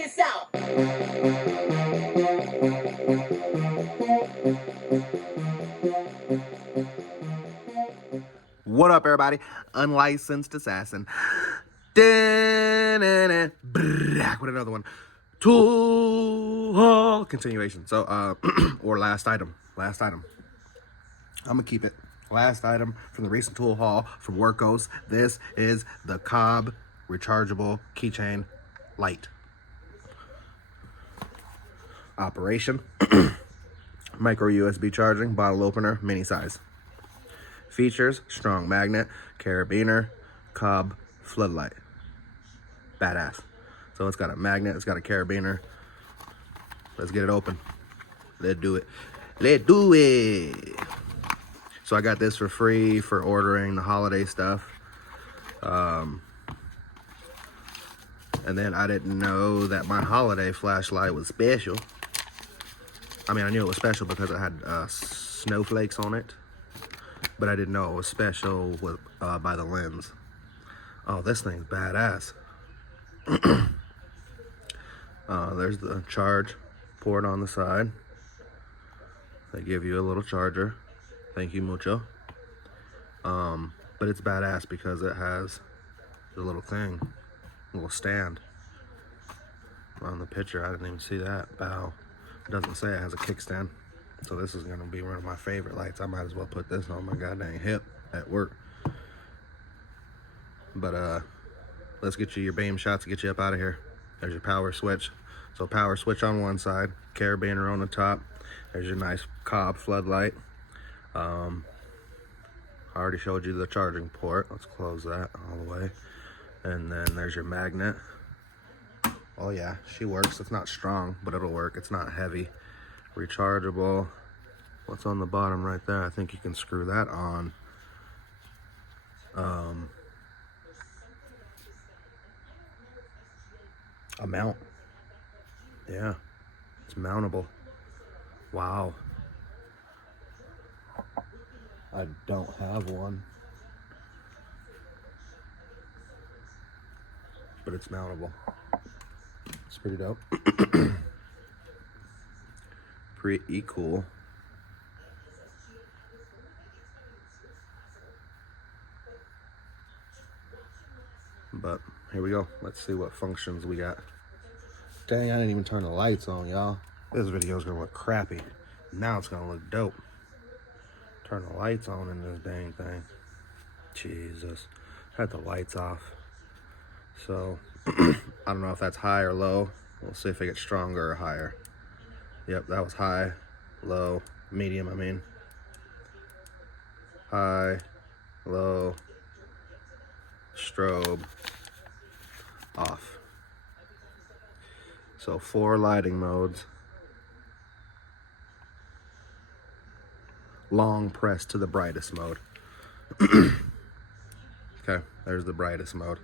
this out. What up, everybody? Unlicensed assassin. Back with another one. Tool haul continuation. So, or last item. I'm gonna keep it. Last item from the recent tool haul from Wurkkos. This is the COB rechargeable keychain light. Operation. Micro USB charging, bottle opener, mini size. Features: strong magnet, carabiner, COB floodlight. Badass. So it's got a magnet, it's got a carabiner. Let's get it open. Let's do it. So I got this for free for ordering the holiday stuff. And then I didn't know that my holiday flashlight was special. I mean, I knew it was special because it had snowflakes on it, but I didn't know it was special with, by the lens. Oh, this thing's badass. There's the charge port on the side. They give you a little charger. Thank you mucho. But it's badass because it has the little thing, little stand on the picture. I didn't even see that. Bow. It doesn't say it has a kickstand. So this is gonna be one of my favorite lights. I might as well put this on my goddamn hip at work. But let's get you your beam shots to get you up out of here. There's your power switch. So power switch on one side, carabiner on the top. There's your nice COB floodlight. I already showed you the charging port. Let's close that all the way. And then there's your magnet. Oh yeah, she works. It's not strong, but it'll work. It's not heavy. Rechargeable. What's on the bottom right there? I think you can screw that on. A mount. Yeah, it's mountable. Wow. I don't have one, but it's mountable. It's pretty dope. Pretty cool. But here we go. Let's see what functions we got. Dang, I didn't even turn the lights on, y'all. This video is gonna look crappy. Now it's gonna look dope. Turn the lights on in this dang thing. Jesus. Had the lights off. So, I don't know if that's high or low. We'll see if it gets stronger or higher. Yep, that was high, low, medium, I mean. High, low, strobe, off. So 4 lighting modes. Long press to the brightest mode. Okay, there's the brightest mode.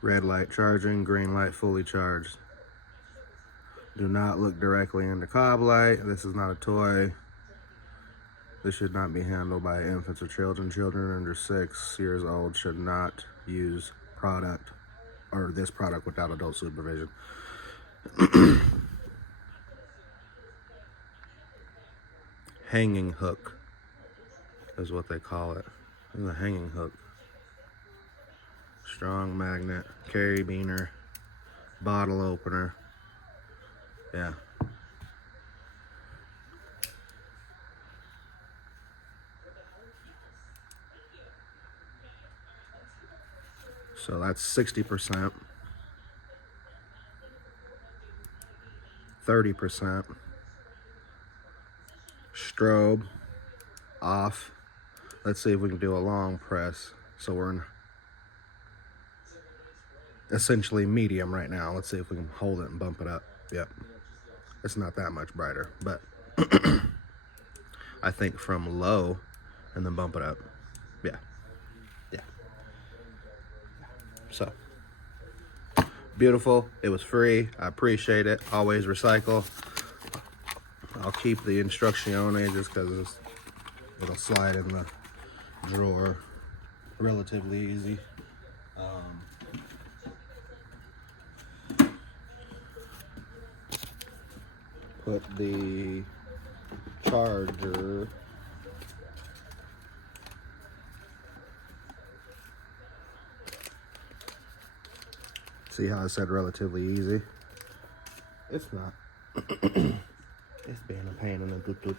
Red light charging, green light fully charged. Do not look directly into COB light. This is not a toy. This should not be handled by infants or children. Children under 6 years old should not use this product without adult supervision. Hanging hook is what they call it. This is a hanging hook. Strong magnet, carabiner, bottle opener. Yeah. So that's 60%, 30%, strobe, off. Let's see if we can do a long press. So we're in essentially medium right now. Let's see if we can hold it and bump it up. Yep. It's not that much brighter, but I think from low and then bump it up. Yeah. So beautiful. It was free. I appreciate it. Always recycle. I'll keep the instrucciones just because it'll slide in the drawer relatively easy. Put the charger see how I said relatively easy? It's not. It's being a pain in the doot.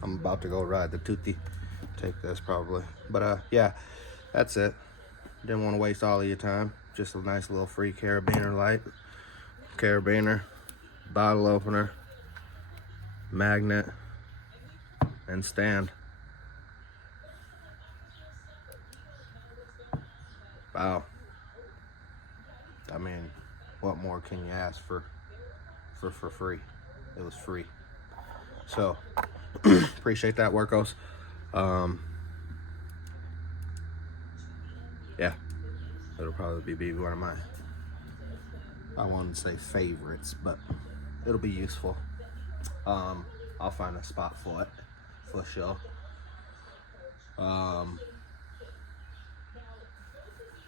I'm about to go ride the Tutti. Take this probably. But yeah, that's it. Didn't want to waste all of your time. Just a nice little free carabiner light. Carabiner, bottle opener, magnet, and stand. Wow. I mean, what more can you ask for free? It was free. So appreciate that, Wurkkos. Yeah, it'll probably be one of my, I won't say favorites, but it'll be useful. I'll find a spot for it for sure.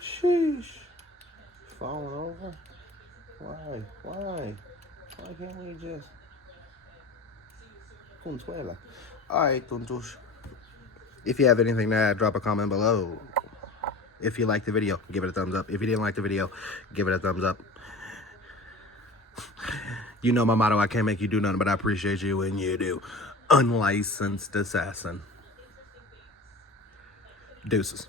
Sheesh, falling over. Why can't we just Consuela? All right, tontos. If you have anything to add, drop a comment below. If you liked the video, give it a thumbs up. If you didn't like the video, give it a thumbs up. You know my motto, I can't make you do nothing, but I appreciate you when you do. Unlicensed assassin. Deuces.